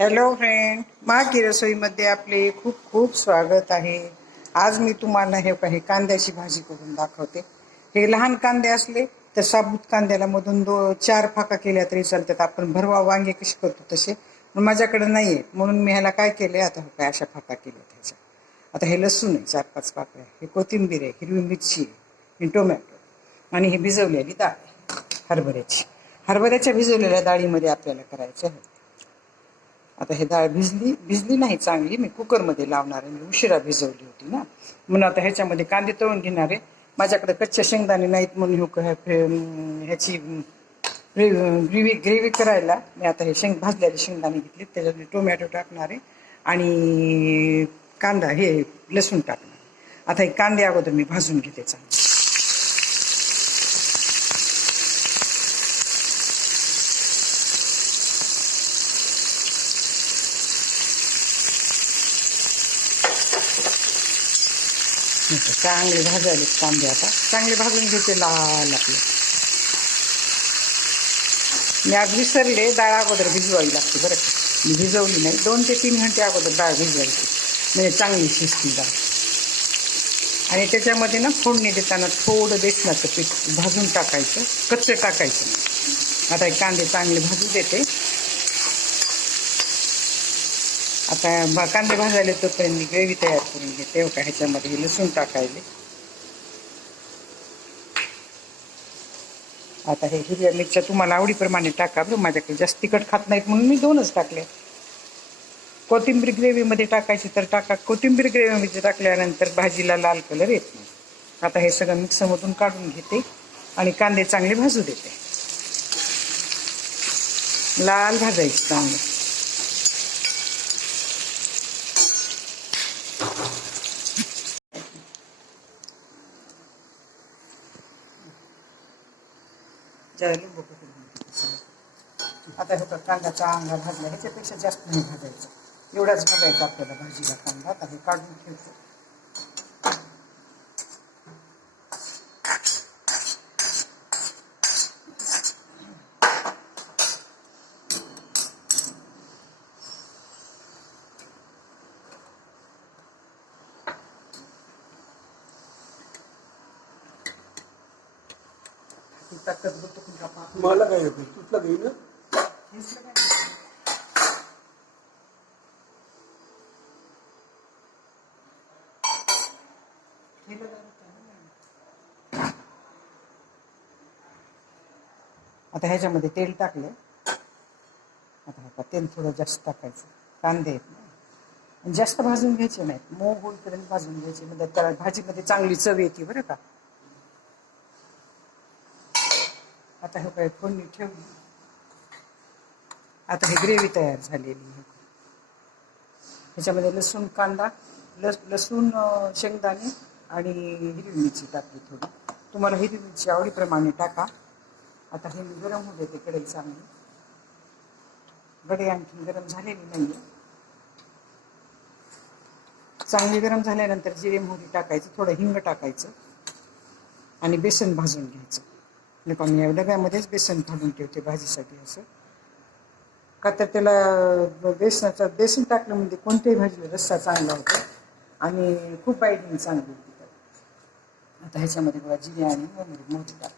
Hello friend माकी रसोईमध्ये आपले खूप खूप स्वागत आहे. आज मी तुम्हाला हे काही कांद्याची भाजी करून दाखवते. हे लहान कांदे असले तर साबूत कांद्याला मधून दो चार फाका केल्या तरी चालतात. आपण भरवा वांगे कसे करतो तसे? पण माझ्याकडे नाही आहे म्हणून मी ह्याला काय केले? आता हो काय अशा फाका केल्या त्याच्या आता हे लसूण आहे चार पाच पाकळ्या हे कोथिंबीर आहे हिरवी मिरची आहे हे टोमॅटो आणि हे भिजवलेली डाळ आहे, हरभऱ्याची. हरभऱ्याच्या भिजवलेल्या डाळीमध्ये आपल्याला करायचं आहे. आता हे डाळ भिजली भिजली नाही चांगली. मी कुकरमध्ये लावणार आहे. मी उशिरा भिजवली होती ना. म्हणून आता ह्याच्यामध्ये कांदे तळून घेणार आहे. माझ्याकडे कच्चे शेंगदाणे नाहीत म्हणून ह्याची ग्रेव्ही ग्रेव्ही करायला मी आता हे शेंग भाजलेले शेंगदाणे घेतले. त्याच्यामध्ये टोमॅटो टाकणार आहे. आणि कांदा हे लसूण टाकणार आता हे कांदे अगोदर मी भाजून घेते चांगले. असं चांगले भाजायले कांदे आता. चांगले भाजून घेते लाल आपले. मी आज विसरले डाळ अगोदर भिजवावी लागते बरं का. मी भिजवली नाही दोन ते तीन घंटे अगोदर डाळ भिजवायची. म्हणजे चांगली शिजती डाळ. आणि त्याच्यामध्ये ना फोडणी देताना थोडं बेसनाचं पीठ भाजून टाकायचं कच्चं टाकायचं. आता हे कांदे चांगले भाजू देते. आता कांदे भाजायले तोपर्यंत मी ग्रेव्ही तयार करून घेते. का ह्याच्यामध्ये हे लसूण टाकायले आता हे हिरव्या मिरच्या तुम्हाला आवडीप्रमाणे टाका. बरं माझ्याकडे जास्त तिखट खात नाहीत म्हणून मी दोनच टाकले. कोथिंबीर ग्रेव्हीमध्ये टाकायची तर टाका. कोथिंबीर ग्रेव्हीमध्ये टाकल्यानंतर भाजीला लाल कलर येत नाही. आता हे सगळं मिक्सरमधून काढून घेते आणि कांदे चांगले भाजू देते. लाल भाजायचे चांगले. ज्या लिंबू पिळून आता हे बघ, कांदा चांगला भाजला ह्याच्यापेक्षा जास्त नाही भाजायचं. एवढाच भाजायचा आपल्याला भाजीला कांदा आता हे काढून ठेवतो. ती ताकद मला काय नको तुटला काही ना आता ह्याच्यामध्ये तेल टाकले. आता हा तेल थोडं जास्त टाकायचं. कांदे आहेत ना. जास्त भाजून घ्यायचे नाहीत. मऊ होईपर्यंत भाजून घ्यायचे. म्हणजे त्याला भाजीमध्ये चांगली चव येते बरं का. आता हे काय फोडणी ठेवली. आता ही ग्रेव्ही तयार झालेली आहे. ह्याच्यामध्ये लसूण कांदा लस लसूण शेंगदाणे आणि हिरवी मिरची टाकली थोडी. तुम्हाला हिरवी मिरची आवडीप्रमाणे टाका. आता हे मी गरम होऊ देते कढई चांगली. कढई आणखी गरम झालेली नाही चांगली गरम झाल्यानंतर जिरे मोहरी टाकायचं थोडं हिंग टाकायचं आणि बेसन भाजून घ्यायचं. आपले का या डब्यामध्येच बेसन घालून ठेवते भाजीसाठी असं. का तर त्याला बेसनाचं बेसन टाकलं म्हणजे कोणत्याही भाजीला रस्सा चांगला होतो. आणि खूप बाईडिंग चांगली होती आता ह्याच्यामध्ये बघा जिरे आणि मोहरी मोहरी टाक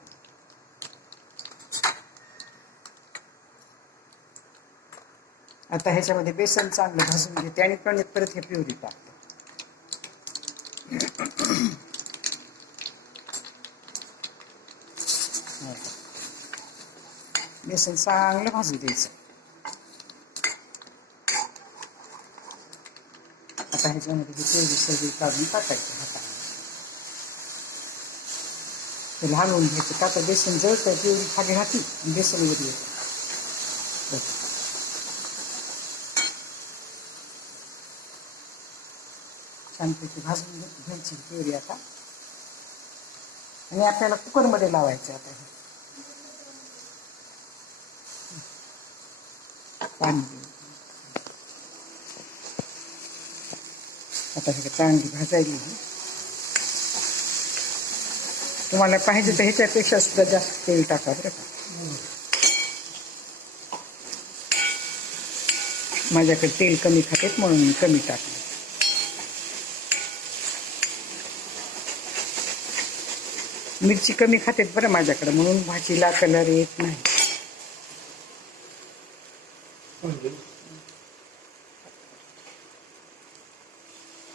आता ह्याच्यामध्ये बेसन चांगलं भाजून घेते आणि परत परत हे प्युरी टाकते. बेसन चांगलं भाजून द्यायचं आता ह्याच्यामध्ये ही सगळी काढून हाताने ते हलवून घ्यायचं का तर बेसन जळतं तेवढी खाली राहते बेसन वर येतं छानपैकी भाजून घ्यायची प्युरी आता आणि आपल्याला कुकरमध्ये लावायचं आता हे पाणी आता हे कांदी भाजायली तुम्हाला पाहिजे तर ह्याच्यापेक्षा सुद्धा जास्त तेल टाका बरं का माझ्याकडे तेल कमी खातेत म्हणून मी कमी टाकले मिरची कमी खातेत बरं माझ्याकडे म्हणून भाजीला कलर येत नाही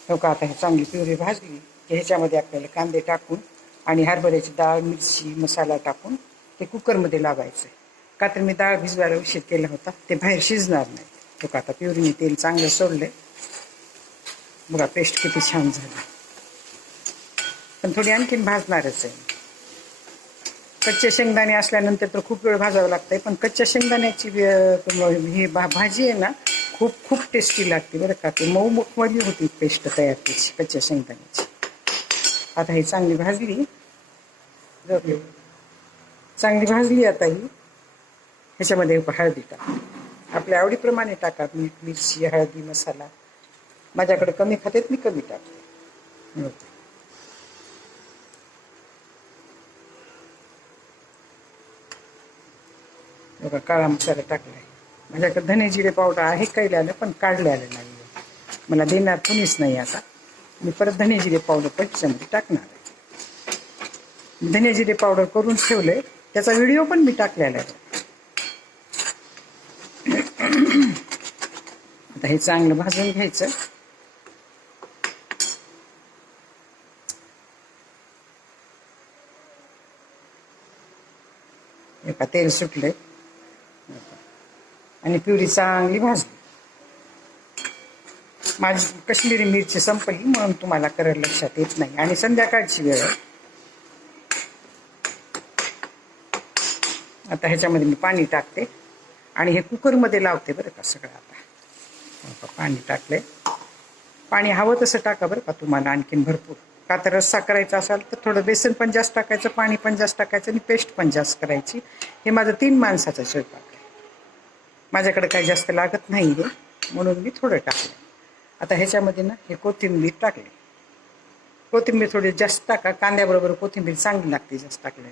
हो का? आता हे चांगली पिवरी भाजली. की ह्याच्यामध्ये आपल्याला कांदे टाकून आणि हरभऱ्याची डाळ मिरची मसाला टाकून ते कुकरमध्ये लावायचं का तर मी डाळ भिजवायला उशीर केला होता ते बाहेर शिजणार नाही. तो का? आता प्युरीने तेल चांगलं सोडलंय. बघा पेस्ट किती छान झाली. पण थोडी आणखीन भाजणारच आहे. कच्चे शेंगदाणे असल्यानंतर तर खूप वेळ भाजावं लागतंय. पण कच्च्या शेंगदाण्याची ही भा- भाजी आहे ना खूप खूप टेस्टी लागते बरं का. ते मऊ मखमली होती पेस्ट तयार त्याची कच्च्या शेंगदाण्याची. आता ही चांगली भाजली. चांगली भाजली आता ही. ह्याच्यामध्ये हळदी टाका. आपल्या आवडीप्रमाणे टाका. मीठ मिरची हळदी मसाला. माझ्याकडे कमी खातेत मी कमी टाकते. बघा काळा मसाला टाकलाय. माझ्याकडे धने जिरे पावडर आहे कैल्यानं पण काढलेलं नाही. मला देणार कुणीच नाही आता. मी परत धने जिरे पावडर पण त्याच्यामध्ये टाकणार आहे. धने जिरे पावडर करून ठेवलंय. त्याचा व्हिडिओ पण मी टाकलेला आहे. आता हे चांगलं भाजून घ्यायचं. एका तेल सुटलंय. आणि प्युरी चांगली भाजली माझी कश्मीरी मिरची संपली म्हणून तुम्हाला करत लक्षात येत नाही. आणि संध्याकाळची वेळ. आता ह्याच्यामध्ये मी पाणी टाकते. आणि हे कुकरमध्ये लावते बरं का सगळं आता. पाणी टाकले पाणी हवं तसं टाका बरं का तुम्हाला आणखीन भरपूर. का तर रस्सा करायचा असाल तर थोडं बेसन पण जास्त टाकायचं पाणी पण जास्त टाकायचं आणि पेस्ट पण जास्त करायची. हे माझं तीन माणसाचा स्वयंपाक. माझ्याकडे काही जास्त लागत नाही आहे म्हणून मी थोडं टाकलं. आता ह्याच्यामध्ये ना हे कोथिंबीर टाकले. कोथिंबीर थोडी जास्त टाका. कांद्याबरोबर कोथिंबीर चांगली लागते जास्त टाकले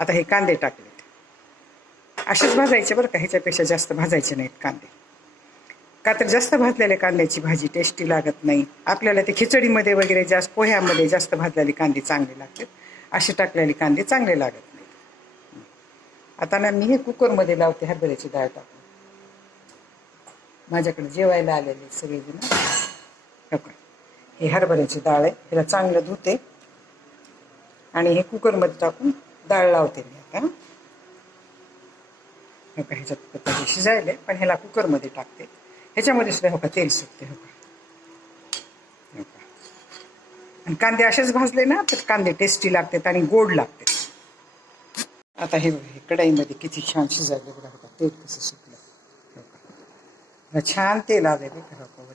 आता हे कांदे टाकलेत असेच भाजायचे बरं का. ह्याच्यापेक्षा जास्त भाजायचे नाहीत कांदे. का तर जास्त भाजलेल्या कांद्याची भाजी टेस्टी लागत नाही. आपल्याला ते खिचडीमध्ये वगैरे जास्त पोह्यामध्ये जास्त भाजलेले कांदे चांगले लागतात. असे टाकलेले कांदे चांगले लागत नाहीत. आता ना मी हे कुकरमध्ये लावते हरभऱ्याची डाळ टाकून. माझ्याकडे जेवायला आलेले सगळेजण हो का हे हरभऱ्याची डाळ आहे ह्याला चांगलं धुते आणि हे कुकरमध्ये टाकून डाळ लावते मी आता. हो का ह्याच्यात पत्ता शिजायले पण ह्याला कुकरमध्ये टाकते. ह्याच्यामध्ये सुद्धा हो का तेल सुटते हो का हो का आणि कांदे असेच भाजले ना तर कांदे टेस्टी लागतात आणि गोड लागतात. आता हे कढाईमध्ये किती छान शिजायले बघा होता तेल कसं सुटलं छान तेल आले रे का हो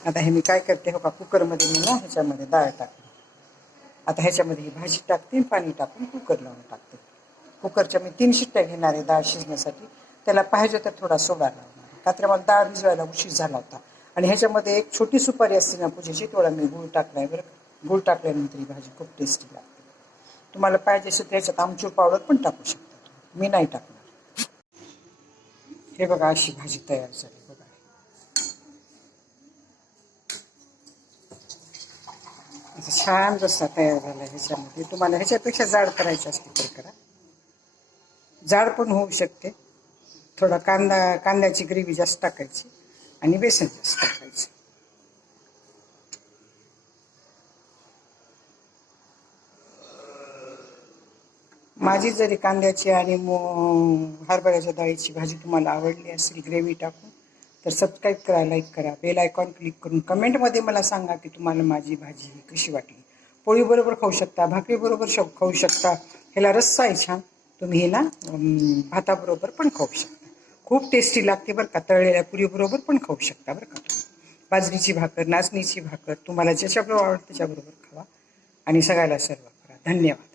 आता हे मी काय करते हो का कुकरमध्ये मी ना ह्याच्यामध्ये डाळ टाकते. आता ह्याच्यामध्ये ही भाजी टाकते पाणी टाकून कुकर लावून टाकते. कुकरच्या मी तीन शिट्ट्या घेणार आहे डाळ शिजण्यासाठी. त्याला पाहिजे तर थोडा सोडा लावणार का तर मला डाळ भिजवायला उशीर झाला होता. आणि ह्याच्यामध्ये एक छोटी सुपारी असते ना पूजेची तेवढा मी गुळ टाकलाय बरं गुळ टाकल्यानंतर ही भाजी खूप टेस्टी लागते. तुम्हाला पाहिजे असेल तर ह्याच्यात आमचूर पावडर पण टाकू शकता मी नाही टाकणार हे बघा अशी भाजी तयार झाली बघा. छान रस्सा तयार झाला ह्याच्यामध्ये. तुम्हाला ह्याच्यापेक्षा जाड करायचं असते तर करा. जाड पण होऊ शकते. थोडा कांदा कांद्याची ग्रेव्ही जास्त टाकायची आणि बेसन जास्त टाकायचं. माझी जरी कांद्याची आणि मो- हरभऱ्याच्या डाळीची भाजी तुम्हाला आवडली असेल ग्रेव्ही टाकून तर सबस्क्राईब करा लाईक करा. बेल आयकॉन क्लिक करून कमेंटमध्ये मला सांगा की तुम्हाला माझी भाजी कशी वाटली. पोळीबरोबर खाऊ शकता भाकरीबरोबर श खाऊ शकता. ह्याला रस्सा आहे छान. तुम्ही हे ना भाताबरोबर पण खाऊ शकता. खूप टेस्टी लागते बरं का. तळलेल्या पुरीबरोबर पण खाऊ शकता बरं का तुम्ही. बाजरीची भाकर नाचणीची भाकर तुम्हाला ज्याच्याबरोबर आवडतं त्याच्याबरोबर खावा. आणि सगळ्याला सर्व करा. धन्यवाद.